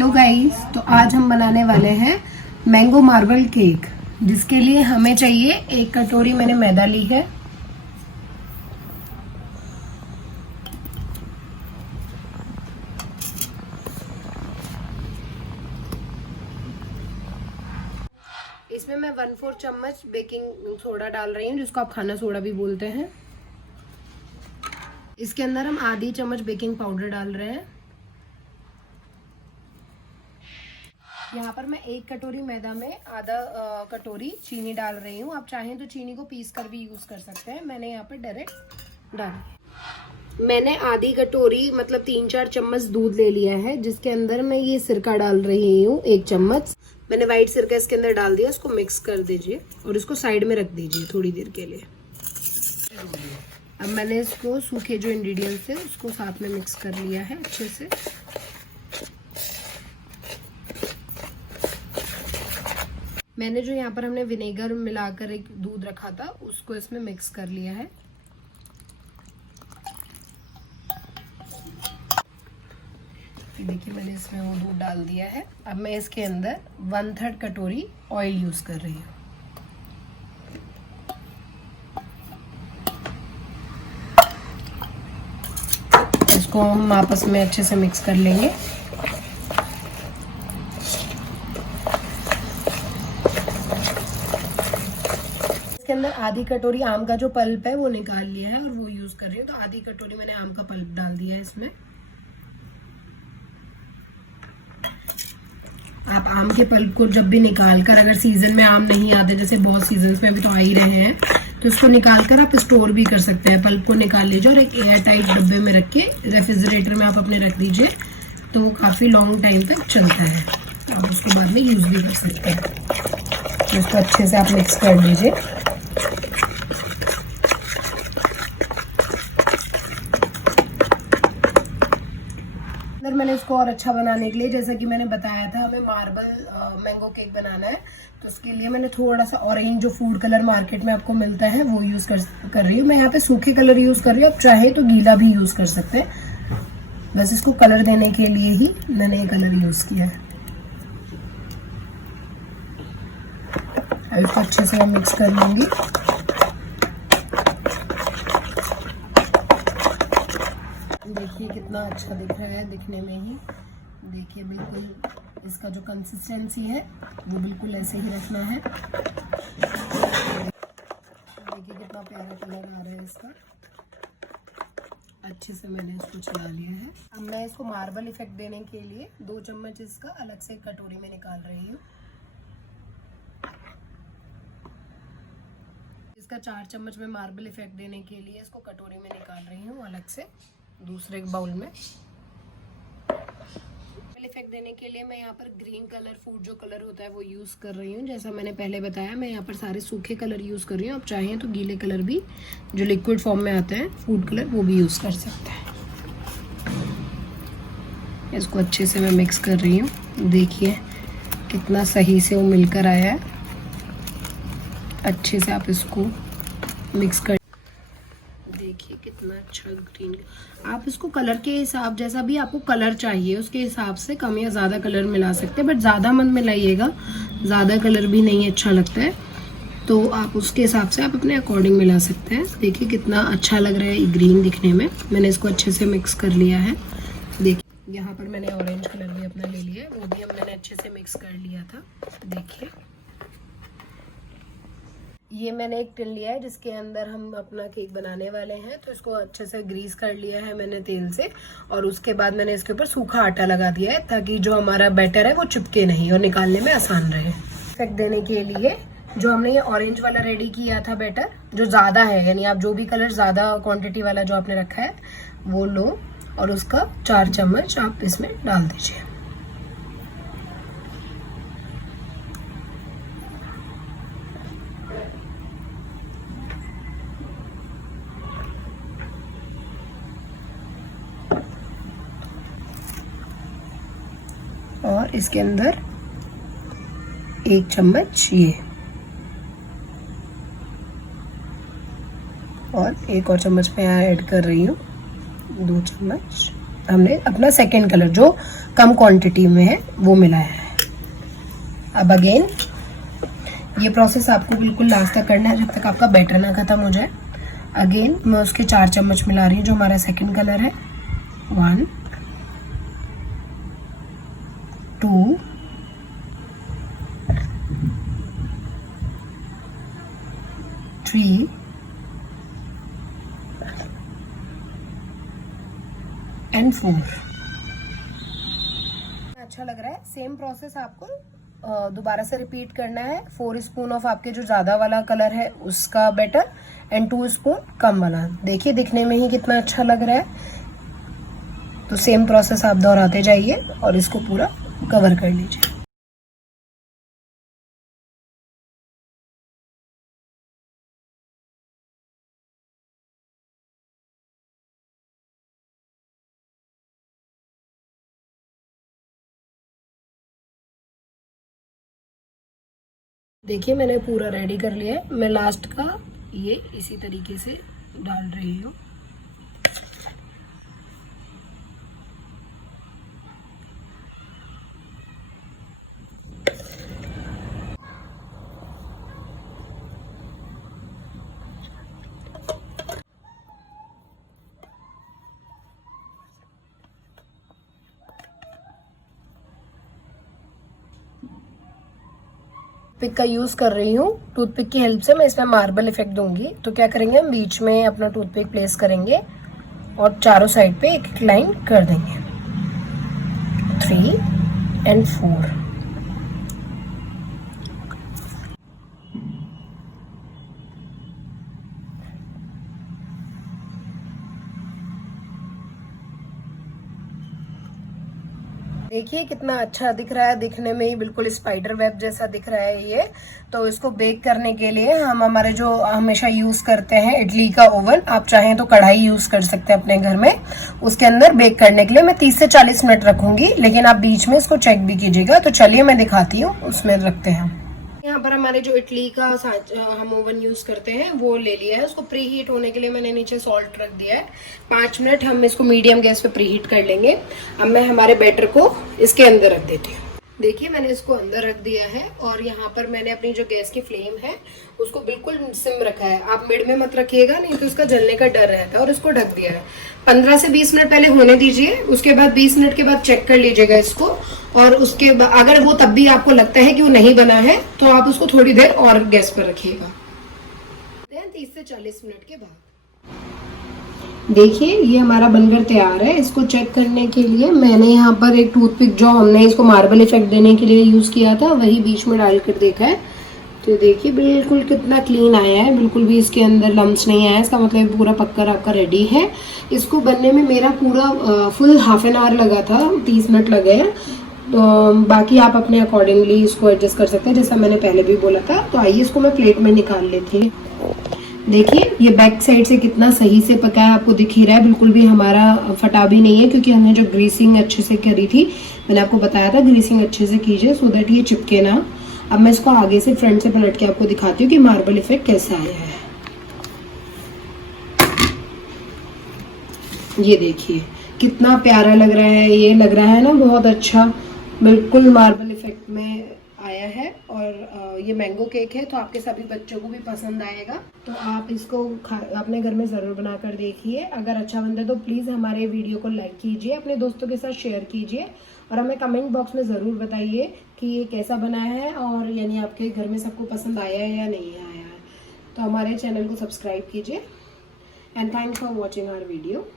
Hello guys, तो आज हम बनाने वाले हैं मैंगो मार्बल केक, जिसके लिए हमें चाहिए 1 कटोरी मैंने मैदा ली है। इसमें मैं 1/4 चम्मच बेकिंग सोडा डाल रही हूँ, जिसको आप खाना सोडा भी बोलते हैं। इसके अंदर हम आधी चम्मच बेकिंग पाउडर डाल रहे हैं। यहाँ पर मैं 1 कटोरी मैदा में आधा कटोरी चीनी डाल रही हूँ। आप चाहें तो चीनी को पीस कर भी यूज कर सकते हैं। मैंने यहाँ पर डायरेक्ट डाली। मैंने आधी कटोरी मतलब 3-4 चम्मच दूध ले लिया है, जिसके अंदर मैं ये सिरका डाल रही हूँ 1 चम्मच। मैंने व्हाइट सिरका इसके अंदर डाल दिया। इसको मिक्स कर दीजिए और इसको साइड में रख दीजिए थोड़ी देर के लिए। अब मैंने इसको सूखे जो इंग्रेडिएंट्स थे उसको साथ में मिक्स कर लिया है अच्छे से। मैंने जो यहाँ पर हमने विनेगर मिलाकर एक दूध रखा था उसको इसमें मिक्स कर लिया है। देखिए मैंने इसमें वो दूध डाल दिया है। अब मैं इसके अंदर 1/3 कटोरी ऑयल यूज कर रही हूँ। इसको हम आपस में अच्छे से मिक्स कर लेंगे। इसके अंदर आधी कटोरी आम का जो पल्प है वो निकाल लिया है और वो यूज कर रही हूँ। तो आधी कटोरी मैंने आम का पल्प डाल दिया है इसमें। आप आम के पल्प को जब भी निकाल कर, अगर सीजन में आम नहीं आते, जैसे बहुत सीजन्स में भी तो आ ही रहे हैं, तो इसको निकाल कर आप स्टोर भी कर सकते हैं। पल्प को निकाल लीजिए और एक एयर टाइट डब्बे में रख के रेफ्रिजरेटर में आप अपने रख दीजिए, तो वो काफ़ी लॉन्ग टाइम तक चलता है। आप उसको बाद में यूज़ भी कर सकते हैं। तो इसको अच्छे से आप मिक्स कर लीजिए। अगर मैंने इसको और अच्छा बनाने के लिए, जैसा कि मैंने बताया था, हमें मार्बल मैंगो केक बनाना है, तो उसके लिए मैंने थोड़ा सा ऑरेंज जो फूड कलर मार्केट में आपको मिलता है वो यूज कर रही हूँ। मैं यहाँ पे सूखे कलर यूज कर रही हूँ। आप चाहे तो गीला भी यूज कर सकते हैं। बस इसको कलर देने के लिए ही मैंने ये कलर यूज किया है। अब इसको अच्छे से मैं मिक्स कर लूंगी। देखिए कितना अच्छा दिख रहा है दिखने में ही। देखिए बिल्कुल इसका जो कंसिस्टेंसी है वो बिल्कुल ऐसे ही रखना है। देखिए कितना प्यारा कलर आ रहा है इसका। अच्छे से मैंने इसको चला लिया है। अब मैं इसको मार्बल इफेक्ट देने के लिए 2 चम्मच इसका अलग से कटोरी में निकाल रही हूँ। इसका 4 चम्मच में मार्बल इफेक्ट देने के लिए इसको कटोरी में निकाल रही हूँ अलग से दूसरे बाउल में। इफेक्ट देने के लिए मैं यहाँ पर ग्रीन कलर फूड जो कलर होता है वो यूज कर रही हूँ। जैसा मैंने पहले बताया, मैं यहाँ पर सारे सूखे कलर यूज कर रही हूँ। आप चाहें तो गीले कलर भी जो लिक्विड फॉर्म में आते हैं फूड कलर वो भी यूज कर सकते हैं। इसको अच्छे से मैं मिक्स कर रही हूँ। देखिए कितना सही से वो मिलकर आया है। अच्छे से आप इसको मिक्स कर, देखिए कितना अच्छा ग्रीन। आप इसको कलर के हिसाब, जैसा भी आपको कलर चाहिए उसके हिसाब से कम या ज़्यादा कलर मिला सकते हैं, बट ज़्यादा मत मिलाइएगा, ज़्यादा कलर भी नहीं अच्छा लगता है। तो आप उसके हिसाब से आप अपने अकॉर्डिंग मिला सकते हैं। देखिए कितना अच्छा लग रहा है ग्रीन दिखने में। मैंने इसको अच्छे से मिक्स कर लिया है। देखिए यहाँ पर मैंने ऑरेंज कलर भी अपना ले लिया है, वो भी मैंने अच्छे से मिक्स कर लिया था। देखिए ये मैंने एक टिन लिया है जिसके अंदर हम अपना केक बनाने वाले हैं। तो इसको अच्छे से ग्रीस कर लिया है मैंने तेल से, और उसके बाद मैंने इसके ऊपर सूखा आटा लगा दिया है ताकि जो हमारा बैटर है वो चिपके नहीं और निकालने में आसान रहे। इफेक्ट देने के लिए जो हमने ये ऑरेंज वाला रेडी किया था बैटर, जो ज़्यादा है, यानी आप जो भी कलर ज़्यादा क्वान्टिटी वाला जो आपने रखा है वो लो और उसका 4 चम्मच आप इसमें डाल दीजिए। और इसके अंदर 1 चम्मच ये, और 1 और चम्मच मैं यहाँ ऐड कर रही हूँ, 2 चम्मच हमने अपना सेकेंड कलर जो कम क्वांटिटी में है वो मिलाया है। अब अगेन ये प्रोसेस आपको बिल्कुल लास्ट तक करना है जब तक आपका बैटर ना खत्म हो जाए। अगेन मैं उसके 4 चम्मच मिला रही हूँ जो हमारा सेकेंड कलर है। 1 2 3 एंड 4। अच्छा लग रहा है। सेम प्रोसेस आपको दोबारा से रिपीट करना है। 4 स्पून ऑफ आपके जो ज्यादा वाला कलर है उसका बैटर एंड 2 स्पून कम वाला। देखिए दिखने में ही कितना अच्छा लग रहा है। तो सेम प्रोसेस आप दोहराते जाइए और इसको पूरा कवर कर लीजिए। देखिए मैंने पूरा रेडी कर लिया है। मैं लास्ट का ये इसी तरीके से डाल रही हूँ। टूथपिक का यूज कर रही हूँ। टूथपिक की हेल्प से मैं इसमें मार्बल इफेक्ट दूंगी। तो क्या करेंगे, हम बीच में अपना टूथपिक प्लेस करेंगे और चारों साइड पे एक एक लाइन कर देंगे। 3 एंड 4। देखिए कितना अच्छा दिख रहा है। दिखने में ही बिल्कुल स्पाइडर वेब जैसा दिख रहा है ये। तो इसको बेक करने के लिए हम हमारे जो हमेशा यूज करते हैं इडली का ओवन, आप चाहें तो कढ़ाई यूज कर सकते हैं अपने घर में। उसके अंदर बेक करने के लिए मैं 30 से 40 मिनट रखूंगी, लेकिन आप बीच में इसको चेक भी कीजिएगा। तो चलिए मैं दिखाती हूँ, उसमें रखते हैं। यहाँ पर हमारे जो इडली का हम ओवन यूज करते हैं वो ले लिया है। उसको प्री हीट होने के लिए मैंने नीचे सॉल्ट रख दिया है। 5 मिनट हम इसको मीडियम गैस पे प्री हीट कर लेंगे। अब मैं हमारे बैटर को इसके अंदर रख देती हूँ। देखिए मैंने इसको अंदर रख दिया है और यहाँ पर मैंने अपनी जो गैस की फ्लेम है उसको बिल्कुल सिम रखा है। आप मिड में मत रखिएगा, नहीं तो इसका जलने का डर रहता है। और इसको ढक दिया है। 15 से 20 मिनट पहले होने दीजिए। उसके बाद 20 मिनट के बाद चेक कर लीजिएगा इसको। और उसके बाद अगर वो तब भी आपको लगता है कि वो नहीं बना है तो आप उसको थोड़ी देर और गैस पर रखिएगा। 30 से 40 मिनट के बाद देखिए ये हमारा बनकर तैयार है। इसको चेक करने के लिए मैंने यहाँ पर एक टूथपिक जो हमने इसको मार्बल इफेक्ट देने के लिए यूज किया था वही बीच में डालकर देखा है। तो देखिए बिल्कुल कितना क्लीन आया है, बिल्कुल भी इसके अंदर लम्स नहीं आया। इसका मतलब पूरा पक्का आपका रेडी है। इसको बनने में मेरा पूरा फुल हाफ एन आवर लगा था, 30 मिनट लगे हैं। तो बाकी आप अपने अकॉर्डिंगली इसको एडजस्ट कर सकते हैं, जैसा मैंने पहले भी बोला था। तो आइए इसको मैं प्लेट में निकाल लेती हूँ। देखिए ये बैक साइड से कितना सही से पका है, आपको दिख ही रहा है। बिल्कुल भी हमारा फटा भी नहीं है, क्योंकि हमने जो ग्रीसिंग अच्छे से करी थी, मैंने आपको बताया था ग्रीसिंग अच्छे से कीजिए सो दैट ये चिपके ना। अब मैं इसको आगे से फ्रंट से पलट के आपको दिखाती हूँ कि मार्बल इफेक्ट कैसा आया है। ये देखिए कितना प्यारा लग रहा है। ये लग रहा है ना बहुत अच्छा, बिल्कुल मार्बल इफेक्ट में आया है। और ये मैंगो केक है तो आपके सभी बच्चों को भी पसंद आएगा। तो आप इसको अपने घर में ज़रूर बनाकर देखिए। अगर अच्छा बनता है तो प्लीज़ हमारे वीडियो को लाइक कीजिए, अपने दोस्तों के साथ शेयर कीजिए और हमें कमेंट बॉक्स में ज़रूर बताइए कि ये कैसा बना है और यानी आपके घर में सबको पसंद आया है या नहीं आया है। तो हमारे चैनल को सब्सक्राइब कीजिए and thanks for watching our video.